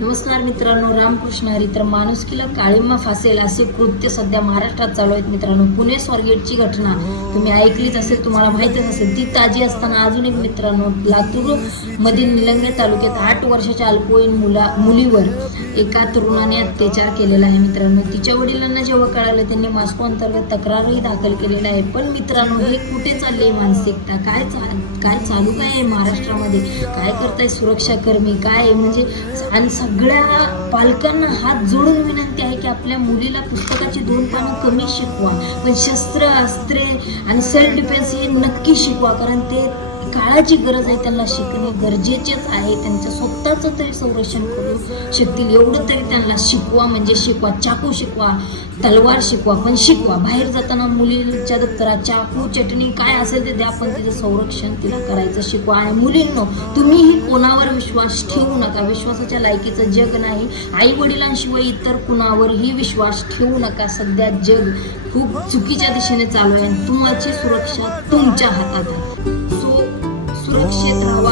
नमस्कार मित्रांनो, रामकृष्ण हरी. तर माणुसकीला काळिमा फासेल असे कृत्य सध्या महाराष्ट्रात चालू आहेत मित्रांनो. पुणे स्वारगेटची घटना तुम्ही ऐकलीच असेल, तुम्हाला माहितीच असेल. ती ताजी असताना अजून एक मित्रांनो, लातूर मधील निलंगे तालुक्यात 8 वर्षाच्या अल्पवयीन मुलीवर एका तरुणाने अत्याचार केलेला आहे मित्रांनो. तिच्या वडिलांना जेव्हा कळालं, त्यांनी मास्को अंतर्गत तक्रारही दाखल केलेला आहे. पण मित्रांनो, हे कुठे चालले मानसिकता? काय चालू काय आहे महाराष्ट्रामध्ये? काय करताय सुरक्षाकर्मी? काय आहे म्हणजे? आणि सगळ्या पालकांना हात जोडून विनंती आहे की आपल्या मुलीला पुस्तकाची 2 पानं कमी शिकवा, पण शस्त्र, अस्त्रे आणि सेल्फ डिफेन्स हे नक्की शिकवा. कारण ते काळाची गरज आहे, त्यांना शिकणे गरजेचेच आहे. त्यांच्या स्वतःचं तरी संरक्षण करू शकतील एवढं तरी त्यांना शिकवा. म्हणजे शिकवा, चाकू शिकवा, तलवार शिकवा, पण शिकवा. बाहेर जाताना मुलीच्या दप्तरात चाकू, चटणी काय असेल ते द्या, पण तिचं संरक्षण तिला करायचं शिकवा. आणि मुलींनो, तुम्हीही कोणावर विश्वास ठेवू नका. विश्वासाच्या लायकीचं जग नाही. आई वडिलांशिवाय इतर कुणावरही विश्वास ठेवू नका. सध्या जग खूप चुकीच्या दिशेने चालू आहे आणि तुमची सुरक्षा तुमच्या हातात आहे. सुरक्षित राहावा.